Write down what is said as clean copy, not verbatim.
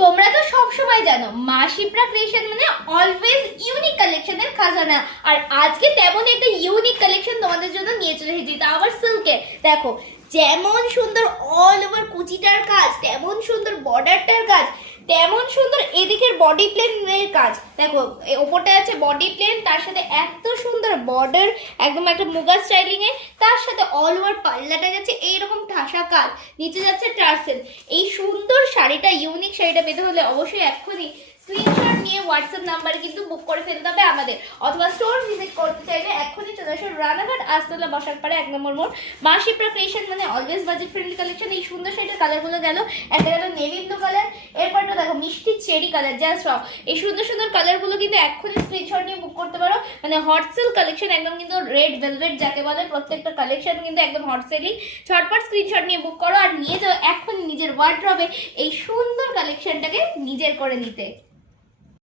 তোমরা তো সব সময় জানো মা শিপ্রা ক্রিয়েশন মানে অলওয়েজ ইউনিক কালেকশনের খাজানা। আর আজকে তেমন একটা ইউনিক কালেকশন তোমাদের জন্য নিয়ে চলে এসেছি, তা আবার সিল্কের। দেখো যেমন সুন্দর অল ওভার কুচিটার কাজ, তেমন সুন্দর বর্ডারটার কাজ, তেমন সুন্দর এদিকের বডি প্লেনের কাজ। দেখো ওপরটা আছে বডি প্লেন, তার সাথে এত সুন্দর বর্ডার, একদম একটা মুগা স্টাইলিং এ, তার সাথে অল ওভার পাল্লাটা যাচ্ছে এইরকম ঠাসা কাজ, নিচে যাচ্ছে টার্সেল। এই সুন্দর শাড়িটা, ইউনিক শাড়িটা পেতে হলে অবশ্যই এক্ষুনি স্ক্রিনশট নিয়ে হোয়াটসঅ্যাপ নাম্বারে কিন্তু বুক করে ফেলতে হবে আমাদের, অথবা স্টোর ভিজিট করতে চাইলে এক্ষুনি চলে আসো রানাঘাট আস্তলা বসাকপাড়া 1 নম্বর মোড়। মা শিপ্রা ক্রিয়েশন মানে অলওয়েজ বাজেট ফ্রেন্ডলি কালেকশন। এই সুন্দর শাড়িটার কালারগুলো গেল, একটা গেল নেভি ব্লু কালার, এরপরটা দেখো মিষ্টি চেরি কালার, জাস্ট ওয়াও। এই সুন্দর সুন্দর কালারগুলো কিন্তু এক্ষুনি স্ক্রিনশট নিয়ে বুক করতে পারো, মানে হট সেল কালেকশন একদম, কিন্তু রেড ভেলভেট যাকে বলে, প্রত্যেকটা কালেকশন কিন্তু একদম হট সেলিং। ঝটপট স্ক্রিনশট নিয়ে বুক করো আর নিয়ে যাও এক্ষুনি নিজের ওয়ার্ড্রবে এই সুন্দর কালেকশনটাকে নিজের করে নিতে।